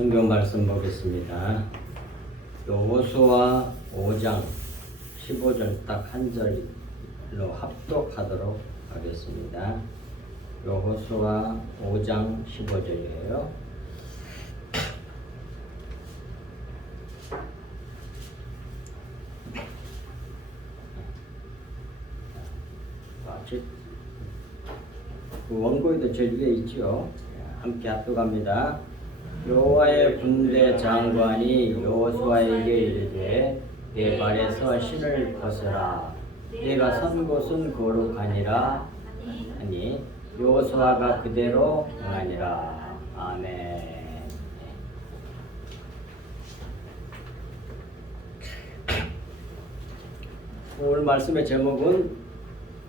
성경 말씀 보겠습니다. 여호수아 5장 15절 딱 한 절로 합독하도록 하겠습니다. 여호수아 5장 15절이에요. 그 원고에도 절기가 있죠. 함께 합독합니다. 여호와의 군대 장관이 여호수아에게 이르되 내 발에서 신을 벗으라. 내가 선 곳은 거룩하니라 하니 여호수아가 그대로 행하니라. 아멘. 오늘 말씀의 제목은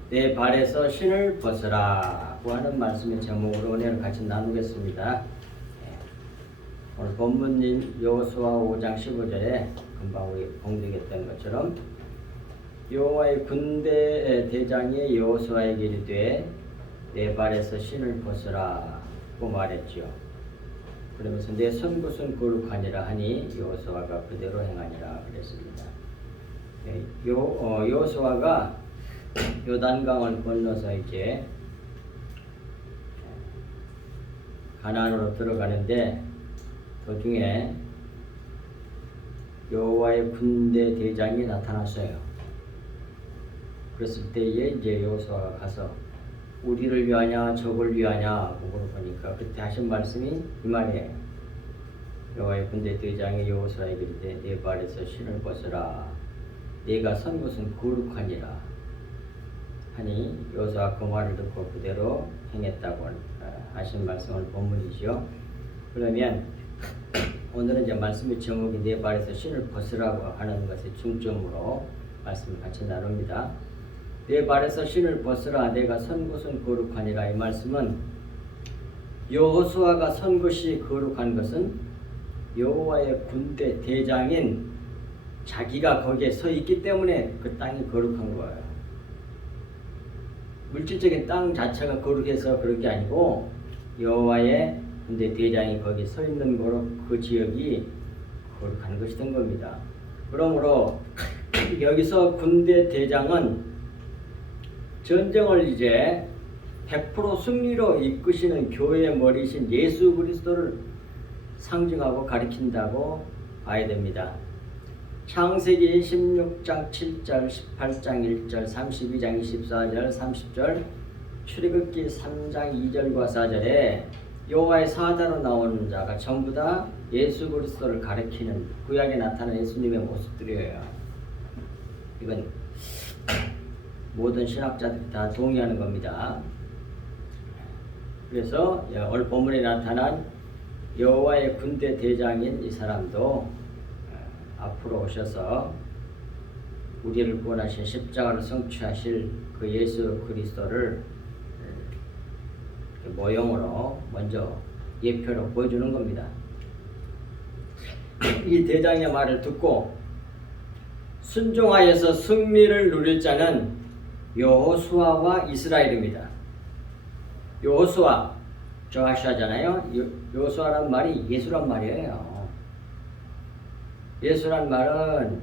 내 발에서 신을 벗으라고 하는 말씀의 제목으로 은혜를 같이 나누겠습니다. 오늘 본문인 여호수아 5장 15절에 금방 우리 공독했던 것처럼 여호와의 군대 대장이 여호수아에게 이르되 내 발에서 신을 벗으라고 말했지요. 그러면서 내 선곳은 거룩하니라 하니 여호수아가 그대로 행하니라 그랬습니다. 여호수아가 요단강을 건너서 이제 가나안으로 들어가는데 도중에 여호와의 군대 대장이 나타났어요. 그랬을 때에 이제 여호수아가 가서 우리를 위하냐 적을 위하냐 물어보니까 그때 하신 말씀이 이 말이에요. 여호와의 군대 대장이 여호수아에게 이르되 내 발에서 신을 벗으라. 네가 선 곳은 거룩하니라 하니 여호수아가 그 말을 듣고 그대로 행했다고 하신 말씀을 본문이지요. 그러면 오늘은 이제 말씀의 제목이 내 발에서 신을 벗으라고 하는 것에 중점으로 말씀을 같이 나눕니다. 내 발에서 신을 벗으라. 내가 선 곳은 거룩하니라. 이 말씀은 여호수아가 선 곳이 거룩한 것은 여호와의 군대 대장인 자기가 거기에 서 있기 때문에 그 땅이 거룩한 거예요. 물질적인 땅 자체가 거룩해서 그런 게 아니고 여호와의 군대 대장이 거기 서 있는 거로 그 지역이 거룩한 것이 된 겁니다. 그러므로 여기서 군대 대장은 전쟁을 이제 100% 승리로 이끄시는 교회의 머리신 예수 그리스도를 상징하고 가리킨다고 봐야 됩니다. 창세기 16장 7절, 18장 1절, 32장 24절, 30절, 출애굽기 3장 2절과 4절에 여호와의 사자로 나오는 자가 전부 다 예수 그리스도를 가리키는 구약에 나타난 예수님의 모습들이에요. 이건 모든 신학자들이 다 동의하는 겁니다. 그래서 오늘 본문에 나타난 여호와의 군대 대장인 이 사람도 앞으로 오셔서 우리를 구원하신 십자가를 성취하실 그 예수 그리스도를 모형으로 먼저 예표로 보여주는 겁니다. 이 대장의 말을 듣고 순종하여서 승리를 누릴 자는 여호수아와 이스라엘입니다. 여호수아, 조아시아잖아요. 여호수아란 말이 예수란 말이에요. 예수란 말은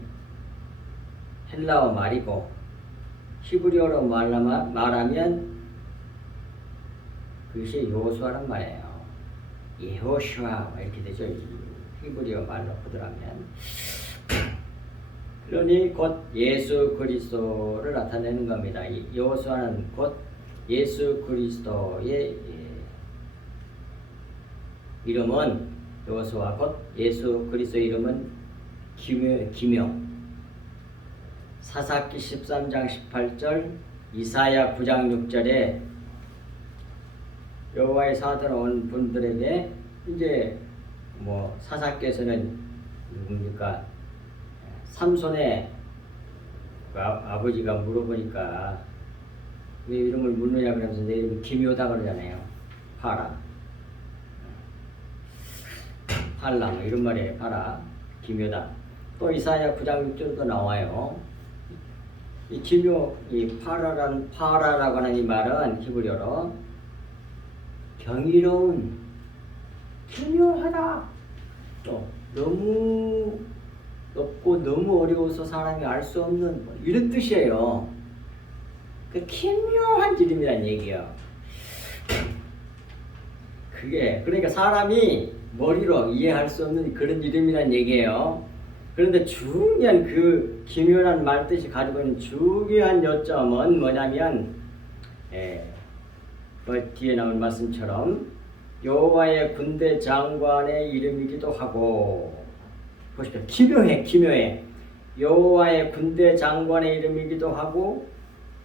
헬라어 말이고 히브리어로 말하면 그것이 여호수아란 말이에요. 예호슈아 이렇게 되죠. 히브리어 말로 하더라면. 그러니 곧 예수 그리스도를 나타내는 겁니다. 여호수아는 곧 예수 그리스도의 이름은 여호수아 곧 예수 그리스도의 이름은 기묘. 사사기 13장 18절, 이사야 9장 6절에 여호와의 사자로 온 분들에게 이제 사사께서는 누굽니까? 삼손의 그 아버지가 물어보니까 왜 이름을 묻느냐 그러면서 내 이름이 기묘다 그러잖아요. 팔라 이런 말이에요. 기묘다. 또 이사야 9장 6절도 나와요. 이 기묘, 이 파라라고 하는 이 말은 히브리어로 경이로운, 기묘하다 또 너무 높고 너무 어려워서 사람이 알 수 없는 뭐 이런 뜻이에요. 그 기묘한 이름이란 얘기예요. 그게 그러니까 사람이 머리로 이해할 수 없는 그런 이름이란 얘기예요. 그런데 중요한 그 기묘한 말뜻이 가지고 있는 중요한 요점은 뭐냐면 뒤에 나온 말씀처럼 여호와의 군대 장관의 이름이기도 하고 보십시오. 기묘해. 여호와의 군대 장관의 이름이기도 하고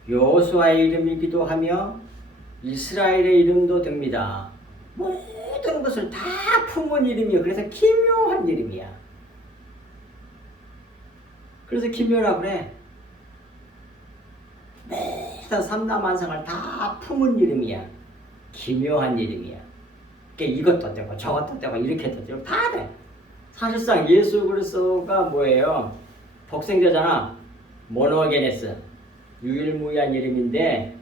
여호수아의 이름이기도 하며 이스라엘의 이름도 됩니다. 모든 것을 다 품은 이름이에요. 그래서 기묘한 이름이야. 그래서 기묘라고 그래. 모든 삼라만상을 다 품은 이름이야. 기묘한 이름이야. 그러니까 이것도 되고 저것도 되고 이렇게도 되고 다 돼. 사실상 예수 그리스도가 뭐예요? 독생자잖아. 모노게네스. 유일무이한 이름인데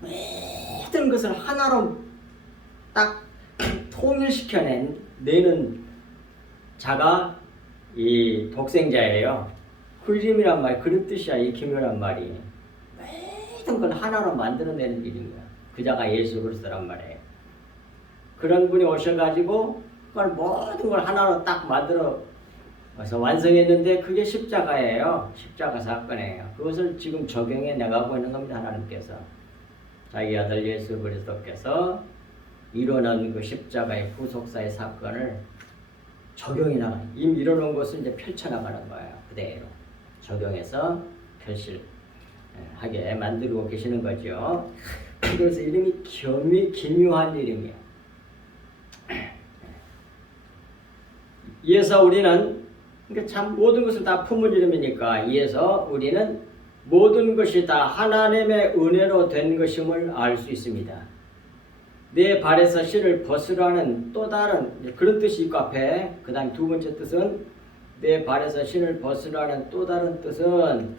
모든 것을 하나로 딱 통일시켜내는 자가 이 독생자예요. 그 이름이란 말이 그런 뜻이야. 이 기묘한 말이 모든 걸 하나로 만들어내는 이름이야. 그 자가 예수 그리스도란 말이에요. 그런 분이 오셔가지고 그걸 모든 걸 하나로 딱 만들어서 완성했는데 그게 십자가예요. 십자가 사건이에요. 그것을 지금 적용해 나가고 있는 겁니다. 하나님께서 자기 아들 예수 그리스도께서 이뤄낸 그 십자가의 후속사의 사건을 적용해 나가 이미 이뤄놓은 것을 이제 펼쳐나가는 거예요. 그대로 적용해서 표실하게 만들고 계시는 거죠. 그래서 이름이 기묘한 이름이에요. 이에서 우리는 그러니까 참 모든 것을 다 품은 이름이니까 이에서 우리는 모든 것이 다 하나님의 은혜로 된 것임을 알 수 있습니다. 내 발에서 실을 벗으라는 또 다른 그런 뜻이 있고 앞에 그 다음 두 번째 뜻은 내 발에서 신을 벗으라는 또 다른 뜻은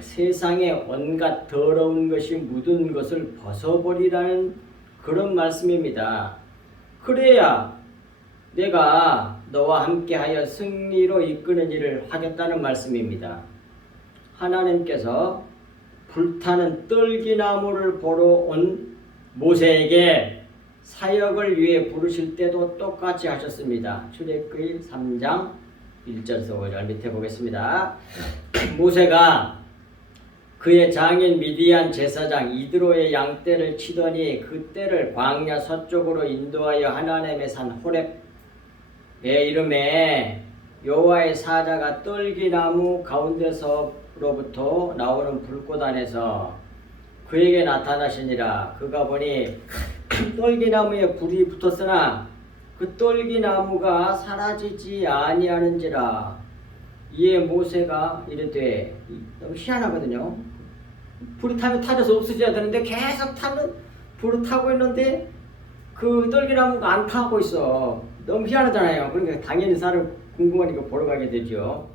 세상에 온갖 더러운 것이 묻은 것을 벗어버리라는 그런 말씀입니다. 그래야 내가 너와 함께하여 승리로 이끄는 일을 하겠다는 말씀입니다. 하나님께서 불타는 떨기나무를 보러 온 모세에게 사역을 위해 부르실 때도 똑같이 하셨습니다. 출애굽기 3장 1절에서 5절 밑에 보겠습니다. 모세가 그의 장인 미디안 제사장 이드로의 양떼를 치더니 그 떼를 광야 서쪽으로 인도하여 하나님의 산 호렙의 이름에 여호와의 사자가 떨기나무 가운데서로부터 나오는 불꽃 안에서 그에게 나타나시니라. 그가 보니 떨기나무에 불이 붙었으나 그 떨기나무가 사라지지 아니하는지라. 이에 모세가 이르되 너무 희한하거든요. 불이 타면 타져서 없어져야 되는데 계속 타면 불을 타고 있는데 그 떨기나무가 안 타고 있어. 너무 희한하잖아요. 그러니까 당연히 사람 궁금하니까 보러 가게 되죠.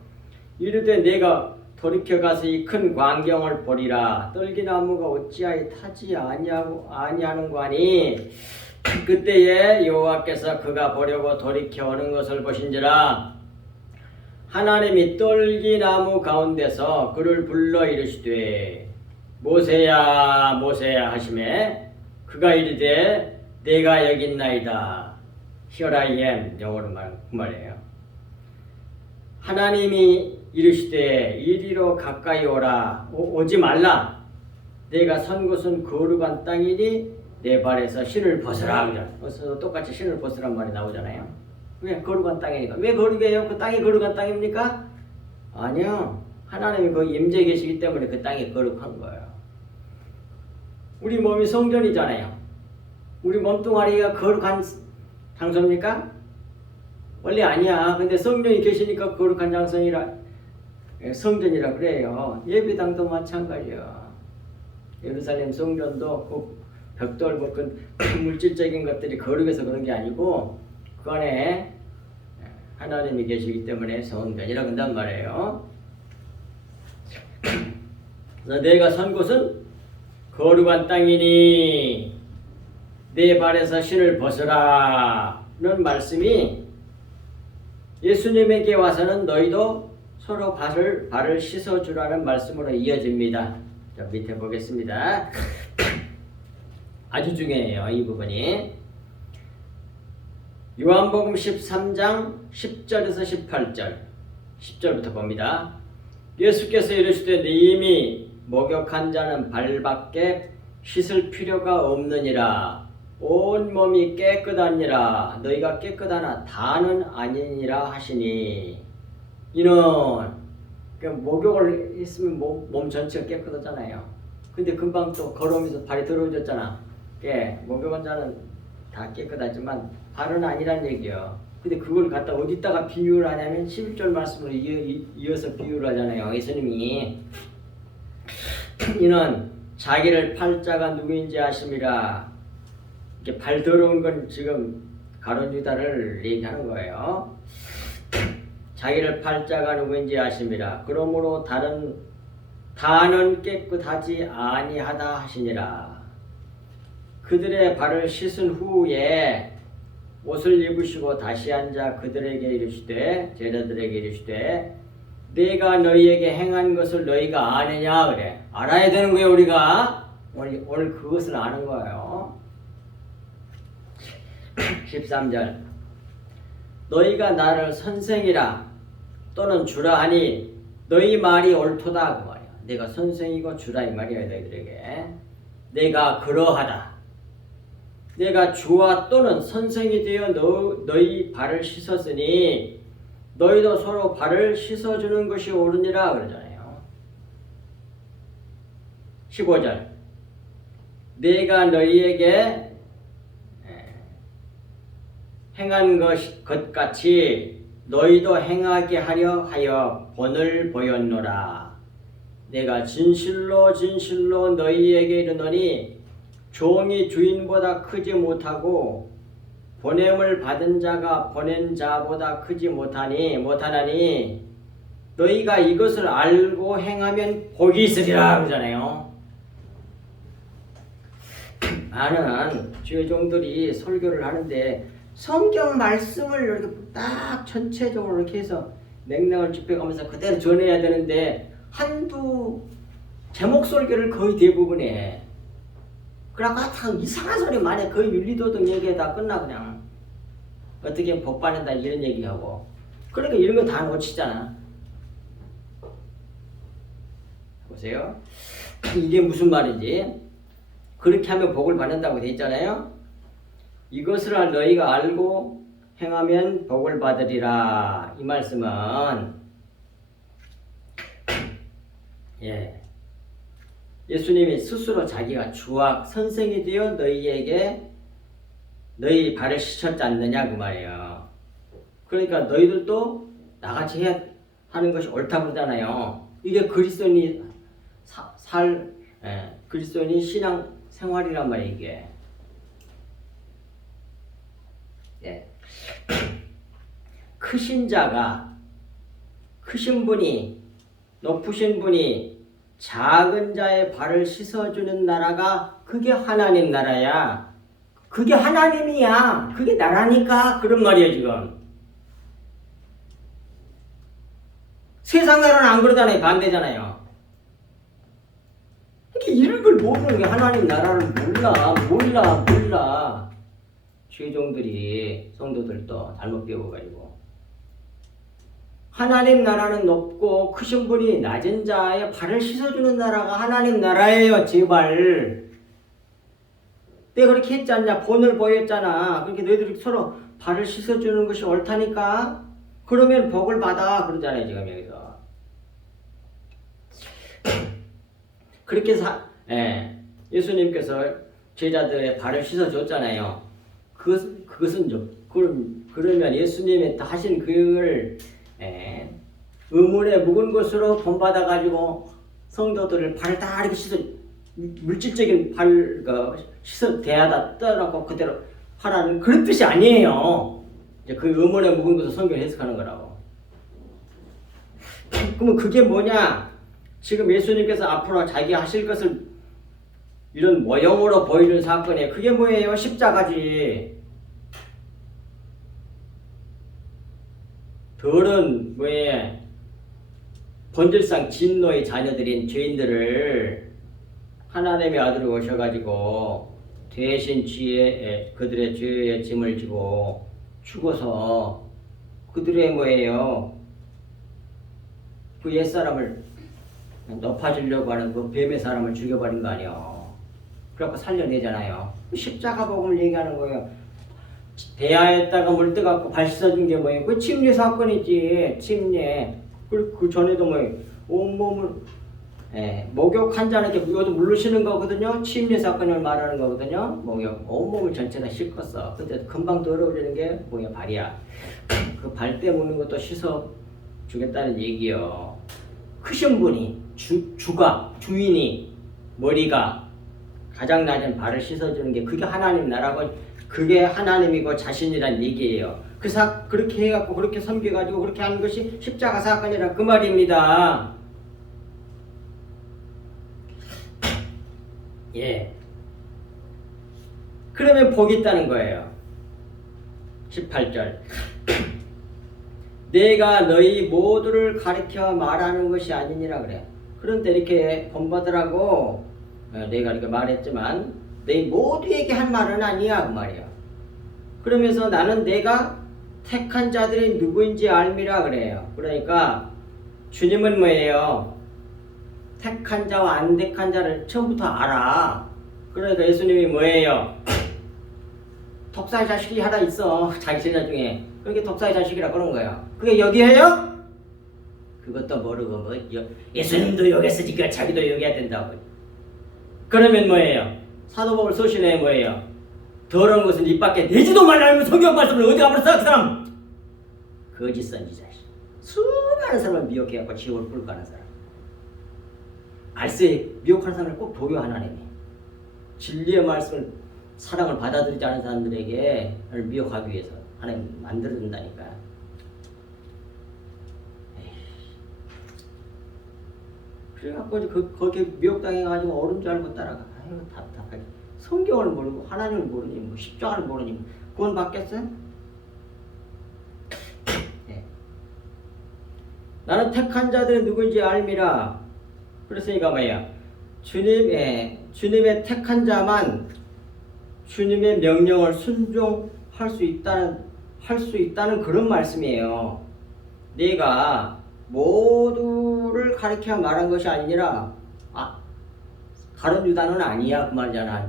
이르되 내가 돌이켜 가서 이 큰 광경을 보리라. 떨기나무가 어찌하여 타지 아니하는고 하니 그때에 여호와께서 그가 보려고 돌이켜 오는 것을 보신지라. 하나님이 떨기나무 가운데서 그를 불러 이르시되 모세야 모세야 하시매 그가 이르되 내가 여기 있나이다. Here I am. 영어로 말이에요. 하나님이 이르시되 이리로 가까이 오라. 오지 말라. 내가 선 곳은 거룩한 땅이니 내 발에서 신을 벗으라. 그래서 똑같이 신을 벗으란 말이 나오잖아요. 왜 거룩한 땅이니까. 왜 거룩해요? 그 땅이 거룩한 땅입니까? 아니요. 하나님이 거기 임재해 계시기 때문에 그 땅이 거룩한 거예요. 우리 몸이 성전이잖아요. 우리 몸뚱아리가 거룩한 장소입니까? 원래 아니야. 근데 성령이 계시니까 거룩한 성전이라 그래요. 예배당도 마찬가지야. 예루살렘 성전도 그 벽돌 그 물질적인 것들이 거룩해서 그런 게 아니고 그 안에 하나님이 계시기 때문에 성전이라 그런단 말이에요. 그래서 내가 선 곳은 거룩한 땅이니 내 발에서 신을 벗으라 는 말씀이 예수님에게 와서는 너희도 서로 발을 씻어주라는 말씀으로 이어집니다. 자, 밑에 보겠습니다. 아주 중요해요, 이 부분이. 요한복음 13장 10절에서 18절, 10절부터 봅니다. 예수께서 이르시되 이미 목욕한 자는 발밖에 씻을 필요가 없느니라. 온 몸이 깨끗하니라. 너희가 깨끗하나 다는 아니니라 하시니. 이는 목욕을 했으면 몸 전체가 깨끗하잖아요. 근데 금방 또 걸어오면서 발이 더러워졌잖아. 목욕한 자는 다 깨끗하지만 발은 아니란 얘기요. 근데 그걸 갖다 어디다가 비유를 하냐면 11절 말씀으로 이어서 비유를 하잖아요. 예수님이 이는 자기를 팔 자가 누구인지 아심이라. 이렇게 발 더러운 건 지금 가룟 유다를 얘기하는 거예요. 자기를 팔 자가 누구인지 아심이라. 그러므로 다는 깨끗하지 아니하다 하시니라. 그들의 발을 씻은 후에 옷을 입으시고 다시 앉아 그들에게 이르시되, 제자들에게 이르시되 내가 너희에게 행한 것을 너희가 아느냐 그래. 알아야 되는 거예요. 우리가 오늘 그것을 아는 거예요. 13절 너희가 나를 선생이라 또는 주라 하니 너희 말이 옳도다 그 말이야. 내가 선생이고 주라 이 말이야. 너희들에게 내가 그러하다. 내가 주와 또는 선생이 되어 너희 발을 씻었으니 너희도 서로 발을 씻어주는 것이 옳으니라 그러잖아요. 15절 내가 너희에게 행한 것 같이 너희도 행하게 하려 하여 본을 보였노라. 내가 진실로 진실로 너희에게 이르노니 종이 주인보다 크지 못하고 보냄을 받은 자가 보낸 자보다 크지 못하나니 너희가 이것을 알고 행하면 복이 있으리라 그러잖아요. 많은 주의 종들이 설교를 하는데 성경 말씀을 이렇게 딱 전체적으로 이렇게 해서 맥락을 짚어가면서 그대로 전해야 되는데 한두 제목 설교를 거의 대부분 해. 그래갖고 다 이상한 소리만 해. 거의 윤리도덕 얘기에다 끝나 그냥. 어떻게 복 받는다 이런 얘기하고. 그러니까 이런 거 다 놓치잖아. 보세요. 이게 무슨 말인지. 그렇게 하면 복을 받는다고 돼 있잖아요. 이것을 너희가 알고 행하면 복을 받으리라. 이 말씀은 예수님이 스스로 자기가 주와 선생이 되어 너희에게 너희 발을 씻었지 않느냐 그 말이에요. 그러니까 너희들도 나같이 해야 하는 것이 옳다고 그러잖아요. 이게 그리스도인이 그리스도인이 신앙 생활이란 말이에요. 이게 크신 자가 크신 분이 높으신 분이 작은 자의 발을 씻어주는 나라가 그게 하나님 나라야. 그게 하나님이야. 그게 나라니까 그런 말이에요 지금. 세상 나라는 안 그러잖아요. 반대잖아요. 이런 걸 모르는 게 하나님 나라를 몰라. 죄종들이 성도들도 잘못 배워가지고 하나님 나라는 높고 크신 분이 낮은 자의 발을 씻어주는 나라가 하나님 나라예요. 제발. 내가 그렇게 했지 않냐. 본을 보였잖아. 그렇게 너희들이 서로 발을 씻어주는 것이 옳다니까. 그러면 복을 받아 그러잖아요. 지금 여기서. 그렇게 예수님께서 제자들의 발을 씻어줬잖아요. 그것은 좀 그러면 예수님이 하신 그걸 의문에 묵은 것으로 본받아 가지고 성도들을 발을 다 이렇게 물질적인 씻어 대하다 떠놓고 그대로 하라는 그런 뜻이 아니에요. 이제 그 의문에 묵은 것을 성경 해석하는 거라고. 그러면 그게 뭐냐? 지금 예수님께서 앞으로 자기 하실 것을 이런 모형으로 보여준 사건에 그게 뭐예요? 십자가지. 더러운 뭐에 본질상 진노의 자녀들인 죄인들을 하나님의 아들이 오셔가지고 대신 그들의 죄의 짐을 지고 죽어서 그들의 뭐예요? 그 옛사람을 높아지려고 하는 그 뱀의 사람을 죽여버린 거 아니에요. 그래갖고 살려내잖아요. 십자가 복음을 얘기하는 거예요. 대야에다가 물 떠갖고 발 씻어준 게 뭐예요? 그 침례 사건이지. 침례. 그 전에도 뭐예요? 온몸을 목욕한 자는 이것도 물로 씻는 거거든요. 침례 사건을 말하는 거거든요. 목욕 온몸을 전체 다 씻었어. 근데 금방 더러워지는 게 뭐야? 발이야. 그 발 때 묻는 것도 씻어 주겠다는 얘기요. 크신 분이 주인이 머리가 가장 낮은 발을 씻어주는 게 그게 하나님 나라고 그게 하나님이고 자신이란 얘기예요. 그렇게 해갖고 그렇게 섬겨가지고 그렇게 하는 것이 십자가 사건이라 그 말입니다. 예. 그러면 복이 있다는 거예요. 18절. 내가 너희 모두를 가르쳐 말하는 것이 아니니라 그래. 그런데 이렇게 본받으라고 내가 이렇게 말했지만 너희 모두에게 한 말은 아니야 그 말이야. 그러면서 나는 내가 택한 자들이 누구인지 알미라 그래요. 그러니까 주님은 뭐예요? 택한 자와 안 택한 자를 처음부터 알아. 그러니까 예수님이 뭐예요? 독사의 자식이 하나 있어. 자기 제자 중에. 그게 독사의 자식이라 그런 거예요. 그게 여기에요? 그것도 모르고 뭐 예수님도 여겼으니까 자기도 여겨야 된다고. 그러면 뭐예요? 사도복을 소신에 뭐예요? 더러운 것은 입 밖에 내지도 말라는 성경 말씀을 어디 가버렸어 그 사람? 거짓 선지 자식. 수많은 사람을 미혹해갖고 지옥을 끌고 가는 사람. 알세 미혹하는 사람을 꼭 보여 하나님이. 진리의 말씀을 사랑을 받아들이지 않은 사람들에게 미혹하기 위해서 하나님 만들어준다니까. 그래갖고 거기에 미혹당해가지고 옳은 줄 알고 따라가. 아유 답답하게. 성경을 모르고 하나님을 모르니 뭐 십자가를 모르니 구원 받겠어요? 네. 나는 택한 자들은 누구인지 알미라. 그랬으니까 뭐야? 주님의 택한 자만 주님의 명령을 순종할 수 있다는 그런 말씀이에요. 내가 모두를 가르쳐 말한 것이 아니라 가룟 유다는 아니야 그 말이잖아.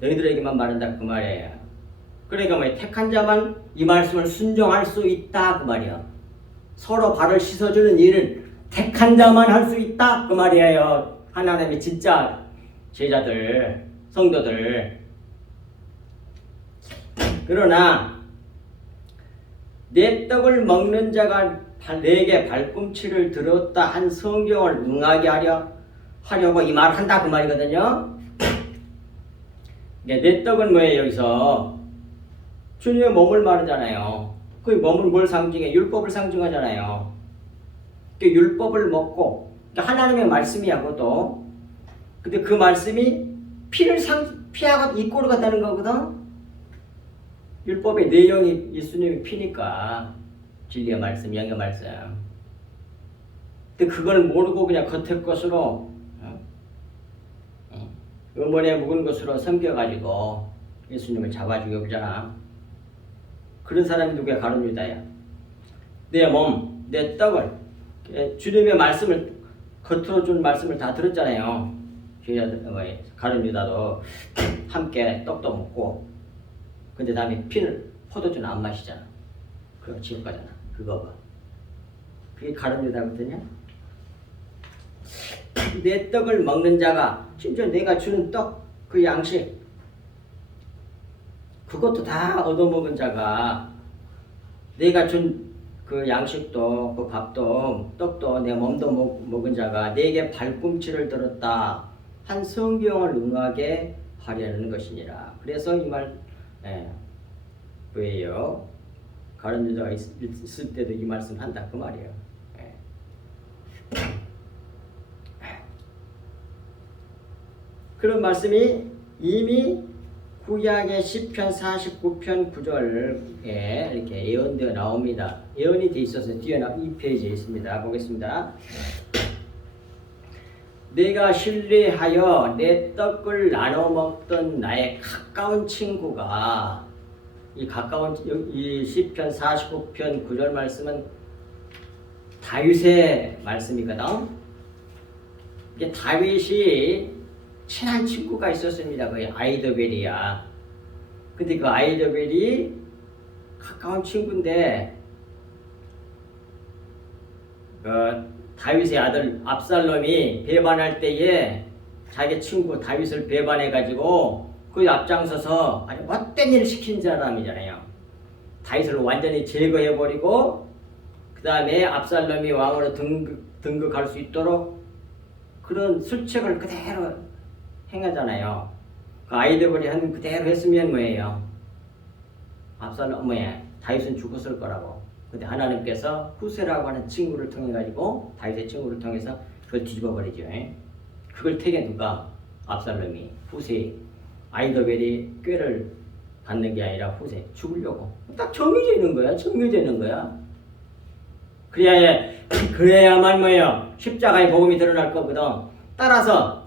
너희들에게만 말한다 그 말이에요. 그러니까 뭐 택한 자만 이 말씀을 순종할 수 있다 그 말이야. 서로 발을 씻어주는 일을 택한 자만 할 수 있다 그 말이에요. 하나님의 진짜 제자들, 성도들. 그러나 내 떡을 먹는 자가 내게 발꿈치를 들었다 한 성경을 응하게 하려고 이 말을 한다 그 말이거든요. 내 떡은 뭐예요? 여기서 주님의 몸을 말하잖아요. 그 몸은 뭘 상징해? 율법을 상징하잖아요. 그 율법을 먹고 하나님의 말씀이야 그것도. 근데 그 말씀이 피하고 이꼬르가 되는 거거든. 율법의 내용이 예수님의 피니까 진리의 말씀, 영의 말씀. 근데 그걸 모르고 그냥 겉의 것으로 음원에 묵은 것으로 섬겨가지고 예수님을 잡아 죽여보잖아. 그런 사람이 누구야? 가룟 유다야. 내 몸, 내 떡을 주님의 말씀을 겉으로 준 말씀을 다 들었잖아요. 가룟 유다도 함께 떡도 먹고 근데 다음에 포도주는 안 마시잖아. 그럼 지옥 가잖아. 그거 봐. 그게 가룟 유다거든요. 내 떡을 먹는 자가 심지어 내가 주는 떡, 그 양식 그것도 다 얻어먹은 자가 내가 준 그 양식도 그 밥도 떡도 내 몸도 먹은 자가 내게 발꿈치를 들었다 한 성경을 응하게 하려는 것이니라. 그래서 이 말 왜요? 가룟 유다가 있을 때도 이 말씀 한다 그 말이에요. 그런 말씀이 이미 구약의 시편 49편 9절에 이렇게 예언되어 나옵니다. 예언이 돼 있어서 뒤에 2페이지에 있습니다. 보겠습니다. 내가 신뢰하여 내 떡을 나눠 먹던 나의 가까운 친구가 이 시편 49편 9절 말씀은 다윗의 말씀이거든. 이게 다윗이 친한 친구가 있었습니다. 그 아이도벨이야. 근데 그 아이도벨이 가까운 친구인데 다윗의 아들 압살롬이 배반할 때에 자기 친구 다윗을 배반해가지고 그 앞장서서 아주 못된 일을 시킨 사람이잖아요. 다윗을 완전히 제거해버리고 그 다음에 압살롬이 왕으로 등극할 수 있도록 그런 술책을 그대로 행하잖아요. 그 아이들이 한 그대로 했으면 뭐예요? 다윗은 죽었을 거라고. 근데 하나님께서 후세라고 하는 친구를 통해 가지고 다윗의 친구를 통해서 그걸 뒤집어 버리죠. 그걸 택해 누가? 압살롬이. 후세. 아이도벨이 꾀를 받는 게 아니라 후세. 죽으려고. 딱 정해져 있는 거야. 정해져 있는 거야. 그래야만 뭐예요? 십자가의 복음이 드러날 거거든. 따라서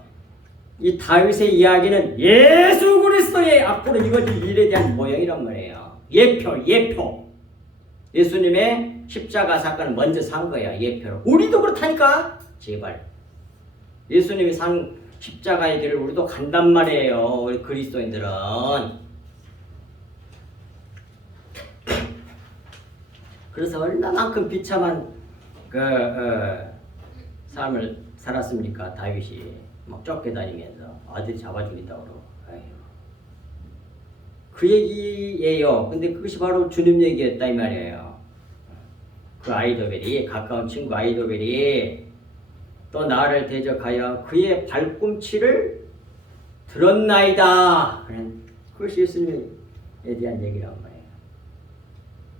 이 다윗의 이야기는 예수 그리스도의 앞으로 이루어질 일에 대한 모형이란 말이에요. 예표. 예수님의 십자가 사건을 먼저 산 거야. 예표로. 우리도 그렇다니까. 제발. 예수님이 산 십자가의 길을 우리도 간단 말이에요. 우리 그리스도인들은. 그래서 얼마만큼 비참한 삶을 살았습니까? 다윗이 막 쫓겨다니면서 아들이 잡아 죽인다고 그러고. 그 얘기예요. 근데 그것이 바로 주님 얘기였다 이 말이에요. 그 아이도벨이, 가까운 친구 아이도벨이 또 나를 대적하여 그의 발꿈치를 들었나이다. 그것이 예수님에 대한 얘기란 말이에요.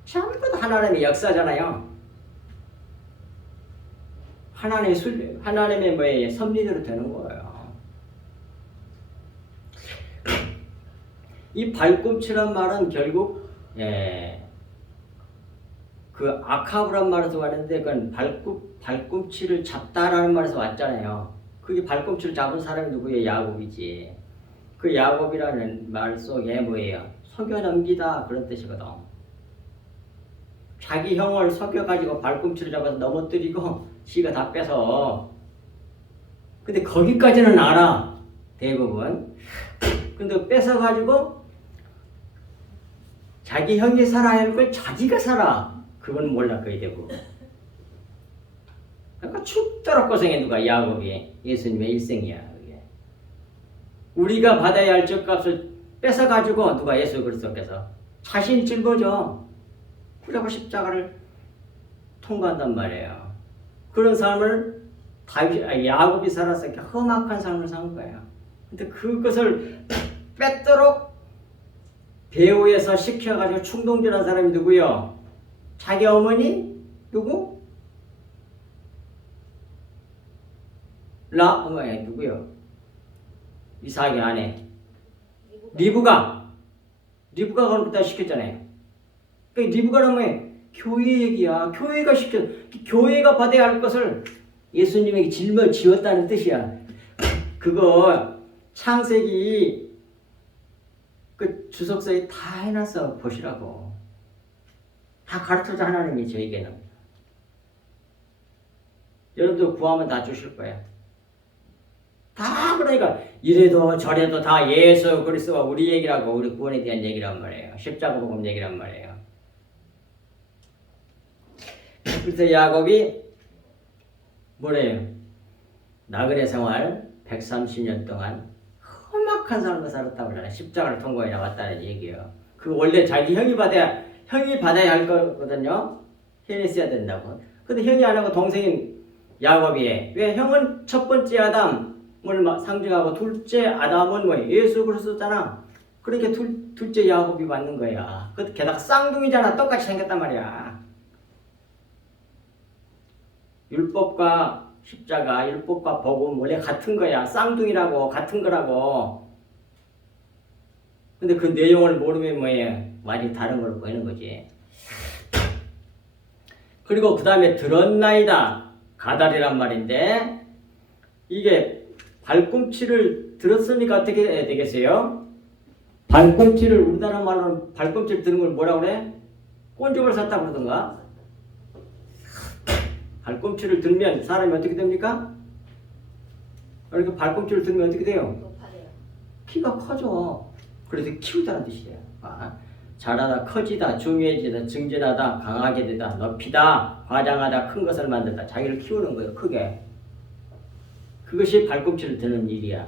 전부 다 하나님의 역사잖아요. 하나님의 섭리대로 되는 거예요. 이 발꿈치란 말은 결국 그 아카브란 말에서 왔는데 그건 발꿈치를 잡다라는 말에서 왔잖아요. 그게 발꿈치를 잡은 사람이 누구예요? 야곱이지. 그 야곱이라는 말 속에 뭐예요? 속여 넘기다 그런 뜻이거든. 자기 형을 속여가지고 발꿈치를 잡아서 넘어뜨리고 지가 다 뺏어. 근데 거기까지는 알아. 대부분. 근데 뺏어가지고 자기 형이 살아야 할 걸 자기가 살아. 그건 몰라 거의 대부분. 그러니까 죽도록 고생해 누가? 야곱이. 예수님의 일생이야. 그게. 우리가 받아야 할 죗값을 뺏어가지고 누가 예수 그리스도께서 자신이 짊어져. 그리고 십자가를 통과한단 말이에요. 그런 삶을 야곱이 살아서 이렇게 험악한 삶을 산 거예요. 근데 그것을 뺏도록 배후에서 시켜가지고 충동질한 사람이 누구요? 자기 어머니? 누구? 누구요? 이삭의 아내. 리브가 그런 시켰잖아요. 그러니까 리브가는 뭐예요? 교회 얘기야. 교회가 받아야 할 것을 예수님에게 짊어지었다는 뜻이야. 그거 창세기 그 주석서에 다 해놨어. 보시라고. 다 가르쳐줘 하나님이 저에게는. 여러분들 구하면 다 주실 거야. 다 그러니까 이래도 저래도 다 예수 그리스도가 우리 얘기라고. 우리 구원에 대한 얘기란 말이에요. 십자가 복음 얘기란 말이에요. 그래서 야곱이 뭐래요? 나그네 생활 130년 동안 험악한 삶을 살았다고 그러잖아요. 십자가를 통과해 나왔다는 얘기예요. 그 원래 자기 형이 받아야 할 거거든요. 형이 있어야 된다고. 근데 형이 안 하고 동생인 야곱이 해. 왜? 형은 첫 번째 아담을 상징하고 둘째 아담은 뭐예요? 예수 그리스도잖아. 그러니까 둘째 야곱이 받는 거야. 게다가 쌍둥이잖아. 똑같이 생겼단 말이야. 율법과 십자가, 율법과 복음 원래 같은 거야. 쌍둥이라고, 같은 거라고. 근데 그 내용을 모르면 뭐예요? 많이 다른 걸로 보이는 거지. 그리고 그 다음에 들었나이다. 가달이란 말인데 이게 발꿈치를 들었으니까 어떻게 되겠어요? 발꿈치를 우리나라 말로는 발꿈치를 드는 걸 뭐라고 그래? 꼰죽을 샀다 그러던가. 발꿈치를 들면 사람이 어떻게 됩니까? 이렇게 발꿈치를 들면 어떻게 돼요? 높아져요. 키가 커져. 그래서 키우다는 뜻이에요. 자라다, 커지다, 중요해지다, 증진하다, 강하게 되다, 높이다, 과장하다, 큰 것을 만들다. 자기를 키우는 거예요. 크게. 그것이 발꿈치를 드는 일이야.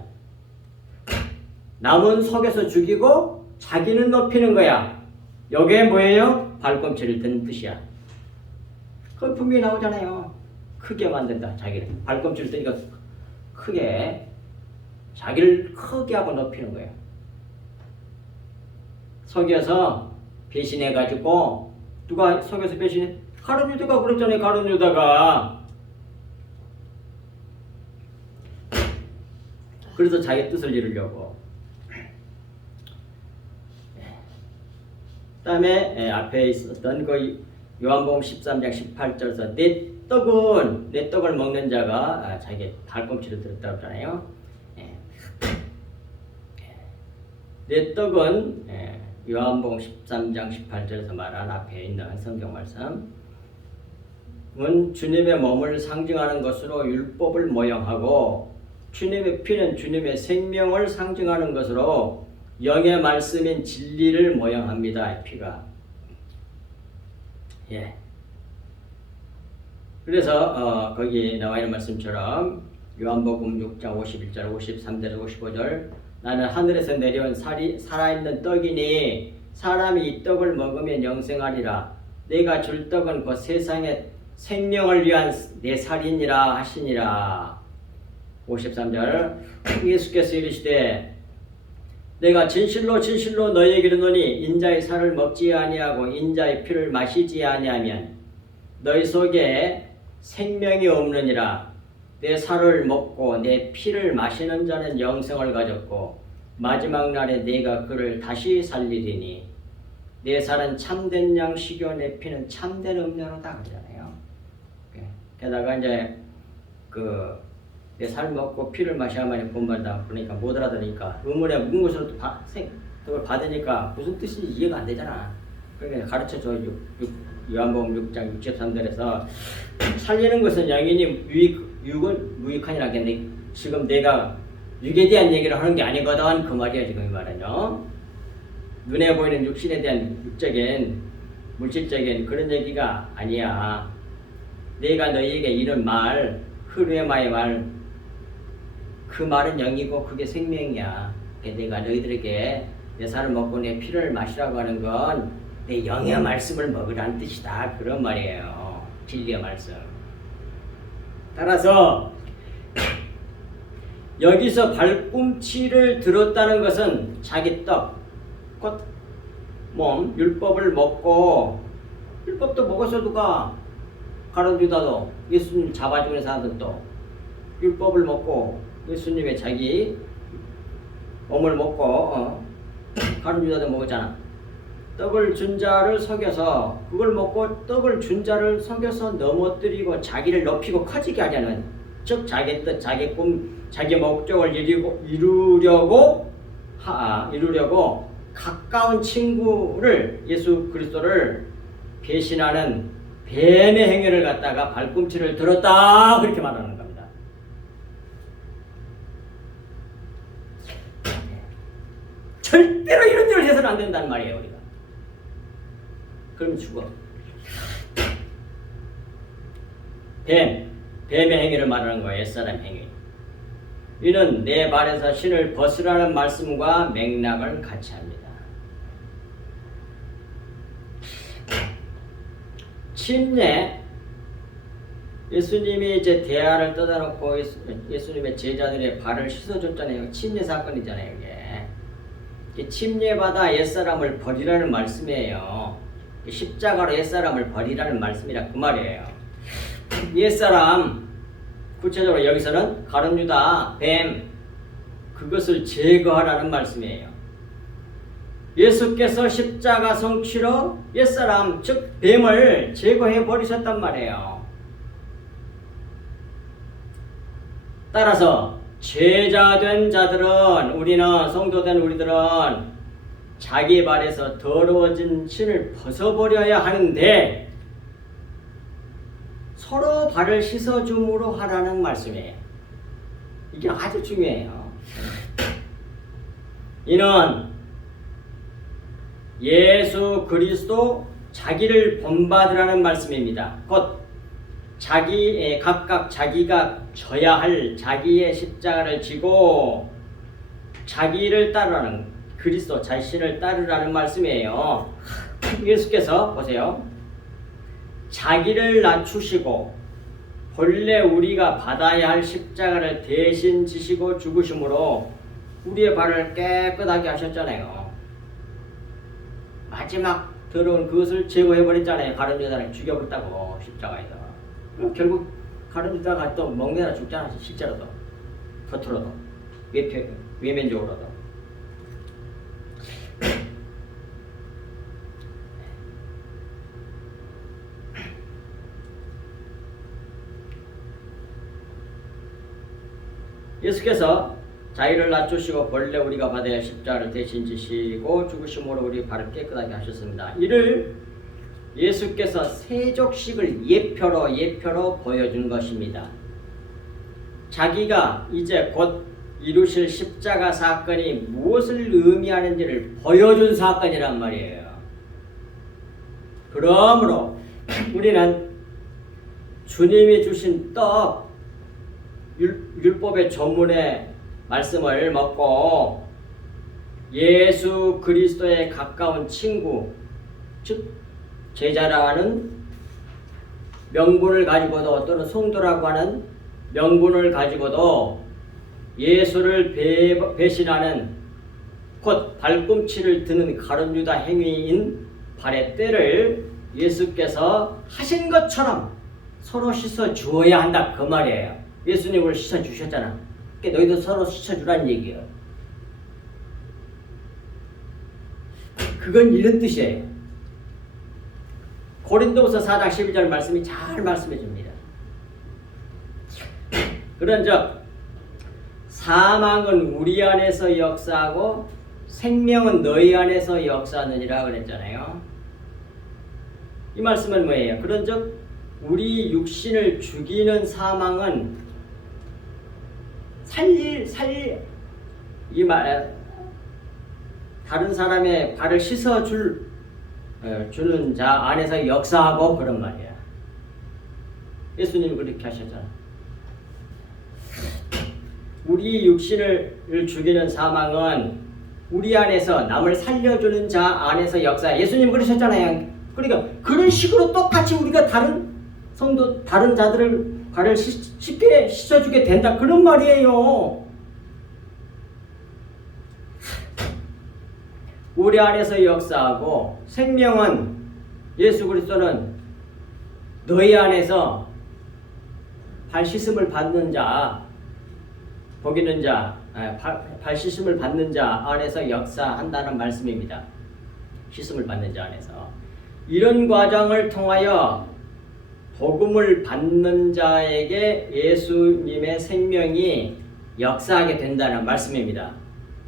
남은 속에서 죽이고 자기는 높이는 거야. 여기에 뭐예요? 발꿈치를 드는 뜻이야. 그건 분명히 나오잖아요. 크게 만든다. 자기를. 발꿈치를 드니까 크게. 자기를 크게 하고 높이는 거예요. 속여서 배신해가지고 누가 속여서 배신해? 가룟 유다가 그랬잖아요. 가룟 유다가. 그래서 자기 뜻을 이루려고. 그 다음에 앞에 있었던 그 요한복음 13장 18절에서 내 떡을 먹는 자가 자기 발꿈치를 들었다고 하잖아요. 내 떡은 요한복음 13장 18절에서 말한 앞에 있는 성경 말씀은 주님의 몸을 상징하는 것으로 율법을 모형하고 주님의 피는 주님의 생명을 상징하는 것으로 영의 말씀인 진리를 모형합니다. 피가. 예. 그래서 거기 나와 있는 말씀처럼 요한복음 6장 51절, 53절, 55절 나는 하늘에서 내려온 살아있는 떡이니 사람이 이 떡을 먹으면 영생하리라. 내가 줄 떡은 그 세상의 생명을 위한 내 살이니라 하시니라. 53절 예수께서 이르시되 내가 진실로 진실로 너희에게 이르노니 인자의 살을 먹지 아니하고 인자의 피를 마시지 아니하면 너희 속에 생명이 없느니라. 내 살을 먹고 내 피를 마시는 자는 영생을 가졌고 마지막 날에 내가 그를 다시 살리리니 내 살은 참된 양식이요 내 피는 참된 음료로다 그러잖아요. 게다가 이제 내 살 먹고 피를 마셔야만이 본받는다. 그러니까 못 알아들으니까 의문에 묵은 것으로 그걸 받으니까 무슨 뜻인지 이해가 안 되잖아. 그러니까 가르쳐줘. 요한복음 6장 63절에서 살리는 것은 영인이 육은 무익하니라 했는데 지금 내가 육에 대한 얘기를 하는 게 아니거든. 그 말이야 지금 이 말은요. 눈에 보이는 육신에 대한 육적인 물질적인 그런 얘기가 아니야. 내가 너희에게 이런 말 흐르마의 말 그 말은 영이고 그게 생명이야. 내가 너희들에게 내 살을 먹고 내 피를 마시라고 하는 건 내 영의 말씀을 먹으라는 뜻이다. 그런 말이에요. 진리의 말씀. 따라서 여기서 발꿈치를 들었다는 것은 자기 떡, 곧 몸, 율법을 먹고 율법도 먹어서 누가 가룟 유다도 예수님 잡아주는 사람들도 율법을 먹고 예수님의 자기 몸을 먹고 가룟 유다도 먹었잖아. 떡을 준 자를 속여서 그걸 먹고 떡을 준 자를 속여서 넘어뜨리고 자기를 높이고 커지게 하려는 즉 자기 뜻, 자기 꿈, 자기 목적을 이루려고 가까운 친구를 예수 그리스도를 배신하는 뱀의 행위를 갖다가 발꿈치를 들었다 그렇게 말하는 겁니다. 절대로 이런 일을 해서는 안 된다는 말이에요 우리가. 그러면 죽어. 뱀의 행위를 말하는 거예요. 옛사람 행위. 이는 내 발에서 신을 벗으라는 말씀과 맥락을 같이 합니다. 침례, 예수님이 이제 대야를 떠다놓고 예수님의 제자들의 발을 씻어줬잖아요. 침례 사건이잖아요. 이게 침례받아 옛사람을 버리라는 말씀이에요. 십자가로 옛사람을 버리라는 말씀이라 그 말이에요. 옛사람, 구체적으로 여기서는 가룟 유다, 뱀, 그것을 제거하라는 말씀이에요. 예수께서 십자가 성취로 옛사람 즉 뱀을 제거해 버리셨단 말이에요. 따라서 제자된 자들은 우리는 성도된 우리들은 자기 발에서 더러워진 신을 벗어버려야 하는데 서로 발을 씻어줌으로 하라는 말씀이에요. 이게 아주 중요해요. 이는 예수 그리스도 자기를 본받으라는 말씀입니다. 곧 각각 자기가 져야 할 자기의 십자가를 지고 자기를 따르라는 그리스도 자신을 따르라는 말씀이에요. 예수께서 보세요. 자기를 낮추시고 본래 우리가 받아야 할 십자가를 대신 지시고 죽으심으로 우리의 발을 깨끗하게 하셨잖아요. 마지막 더러운 그것을 제거해버렸잖아요. 가룟 유다를 죽여버렸다고 십자가에서. 결국 가룟 유다가 또 먹느라 죽잖아. 실제로도 겉으로도 외면적으로도. 예수께서 자기를 낮추시고 본래 우리가 받아야 할 십자가를 대신 지시고 죽으심으로 우리 발을 깨끗하게 하셨습니다. 이를 예수께서 세족식을 예표로 보여준 것입니다. 자기가 이제 곧 이루실 십자가 사건이 무엇을 의미하는지를 보여준 사건이란 말이에요. 그러므로 우리는 주님이 주신 떡, 율법의 전문의 말씀을 먹고 예수 그리스도의 가까운 친구, 즉 제자라 하는 명분을 가지고도 또는 성도라고 하는 명분을 가지고도 예수를 배신하는 곧 발꿈치를 드는 가룟 유다 행위인 발의 때를 예수께서 하신 것처럼 서로 씻어 주어야 한다 그 말이에요. 예수님을 씻어 주셨잖아. 그러니까 너희도 서로 씻어 주라는 얘기예요. 그건 이런 뜻이에요. 고린도후서 4장 12절 말씀이 잘 말씀해 줍니다. 그런즉 사망은 우리 안에서 역사하고 생명은 너희 안에서 역사하느니라 그랬잖아요. 이 말씀은 뭐예요? 그런즉 우리 육신을 죽이는 사망은 다른 사람의 발을 씻어 주는 자 안에서 역사하고 그런 말이야. 예수님이 그렇게 하셨잖아. 우리 육신을 죽이는 사망은 우리 안에서 남을 살려주는 자 안에서 역사. 예수님 그러셨잖아요. 그러니까 그런 식으로 똑같이 우리가 다른 성도, 다른 자들을 발을 쉽게 씻어주게 된다 그런 말이에요. 우리 안에서 역사하고 생명은 예수 그리스도는 너희 안에서 발 씻음을 받는 자, 복이는 자, 발 씻음을 받는 자 안에서 역사한다는 말씀입니다. 씻음을 받는 자 안에서. 이런 과정을 통하여 복음을 받는 자에게 예수님의 생명이 역사하게 된다는 말씀입니다.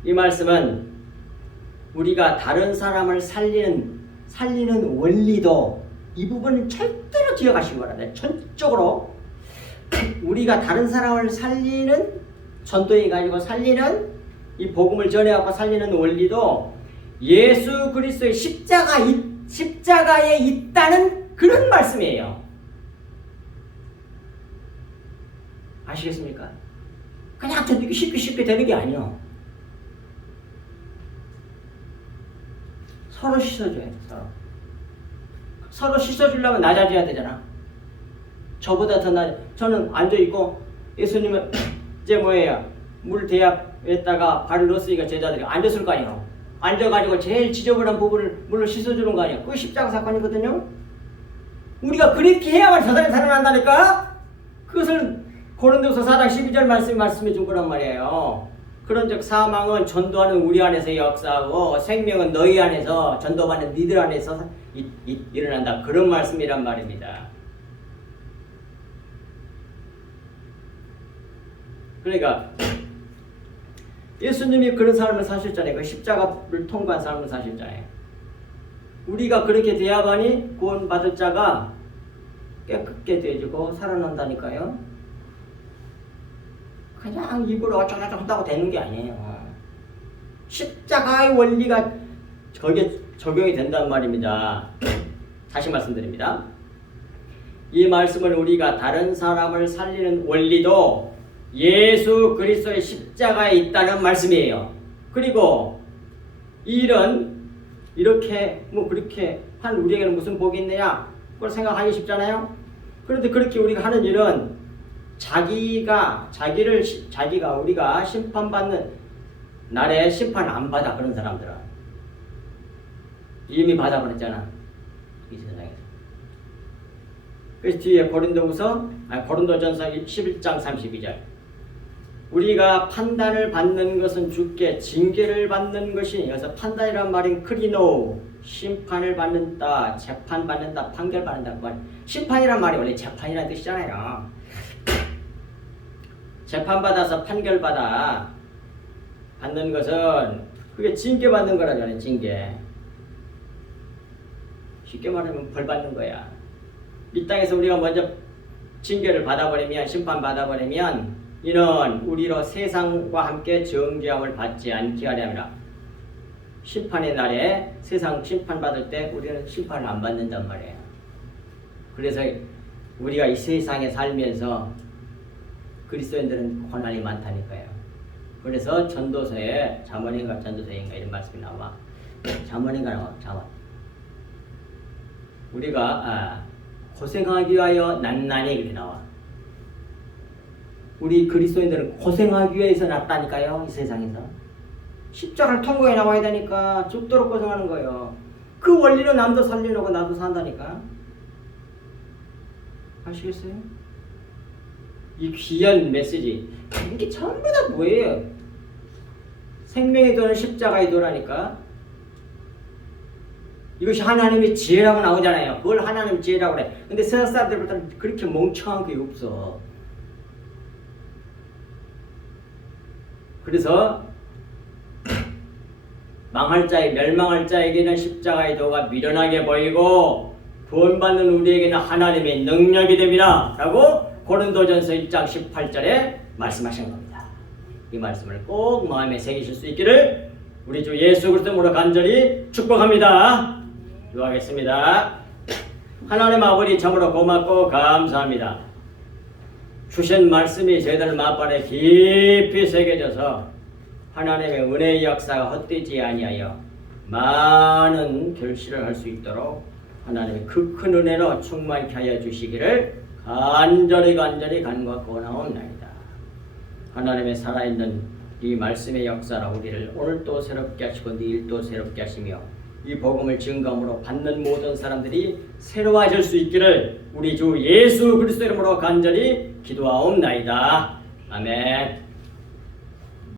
이 말씀은 우리가 다른 사람을 살리는 원리도 이 부분은 절대로 기억하시기 바랍니다. 전적으로 우리가 다른 사람을 살리는 전도에 가지고 살리는 이 복음을 전해갖고 살리는 원리도 예수 그리스도의 십자가에 있다는 그런 말씀이에요. 아시겠습니까? 그냥 전도기 쉽게 되는 게 아니에요. 서로 씻어줘야 돼. 서로 씻어주려면 낮아져야 되잖아. 저보다 더 저는 앉아있고 예수님은 이제 뭐예요? 물 대합에다가 발을 넣었으니까 제자들이 앉았을 거 아니에요. 앉아가지고 제일 지저분한 부분을 물로 씻어주는 거 아니에요. 그게 십자가 사건이거든요. 우리가 그렇게 해야만 저 사람이 살아난다니까? 그것을 고린도서 4장 12절 말씀해 준 거란 말이에요. 그런즉 사망은 전도하는 우리 안에서 역사하고 생명은 너희 안에서 전도받는 니들 안에서 일어난다. 그런 말씀이란 말입니다. 그러니까 예수님이 그런 삶을 사셨잖아요. 그 십자가를 통과한 삶을 사셨잖아요. 우리가 그렇게 되야만이 구원받을 자가 깨끗게 되어지고 살아난다니까요. 그냥 입으로 어쩌고저쩌고 한다고 되는 게 아니에요. 십자가의 원리가 거기에 적용이 된단 말입니다. 다시 말씀드립니다. 이 말씀은 우리가 다른 사람을 살리는 원리도 예수 그리스도의 십자가에 있다는 말씀이에요. 그리고 이 일은 이렇게 그렇게 한 우리에게는 무슨 복이 있느냐? 그걸 생각하기 쉽잖아요. 그런데 그렇게 우리가 하는 일은 자기가 우리가 심판받는 날에 심판 안 받아. 그런 사람들은 이미 받아버렸잖아, 이 세상에서. 그래서 뒤에 고린도전서 11장 32절 우리가 판단을 받는 것은 주께 징계를 받는 것이, 여기서 판단이란 말인 크리노, 심판을 받는다, 재판받는다, 판결받는다. 심판이란 말이 원래 재판이라는 뜻이잖아요. 재판받아서 판결받아 받는 것은 그게 징계받는 거라잖아요. 징계. 쉽게 말하면 벌 받는 거야. 이 땅에서 우리가 먼저 징계를 받아버리면, 심판받아버리면 이는 우리로 세상과 함께 정죄함을 받지 않게 하려 함이라. 심판의 날에 세상 심판받을 때 우리는 심판을 안 받는단 말이에요. 그래서 우리가 이 세상에 살면서 그리스도인들은 고난이 많다니까요. 그래서 전도서에 잠언인가 전도서인가 이런 말씀이 나와. 잠언인가 나와. 잠언. 우리가 고생하기 위하여 난난이 그리 나와. 우리 그리스도인들은 고생하기 위해서 났다니까요. 이 세상에서 십자가를 통과해 나와야 되니까 죽도록 고생하는 거예요. 그 원리로 남도 살리려고 나도 산다니까. 아시겠어요? 이 귀한 메시지, 이게 전부 다 뭐예요? 생명의 도는 십자가의 도라니까. 이것이 하나님의 지혜라고 나오잖아요. 그걸 하나님의 지혜라고 그래. 근데 세상 사람들보다는 그렇게 멍청한 게 없어. 그래서 망할 자에, 멸망할 자에게는 십자가의 도가 미련하게 보이고 구원받는 우리에게는 하나님의 능력이 됩니다. 라고 고린도전서 1장 18절에 말씀하신 겁니다. 이 말씀을 꼭 마음에 새기실 수 있기를 우리 주 예수 그리스도로 간절히 축복합니다. 기도하겠습니다. 하나님 아버지, 참으로 고맙고 감사합니다. 주신 말씀이 저희들 마음발에 깊이 새겨져서 하나님의 은혜의 역사가 헛되지 아니하여 많은 결실을 할 수 있도록 하나님의 그 큰 은혜로 충만케 하여 주시기를 간절히 간구하고 원하옵나이다. 하나님의 살아있는 이 말씀의 역사로 우리를 오늘도 새롭게 하시고 내일도 새롭게 하시며 이 복음을 증거함으로 받는 모든 사람들이 새로워질 수 있기를 우리 주 예수 그리스도 이름으로 간절히 기도하옵나이다. 아멘.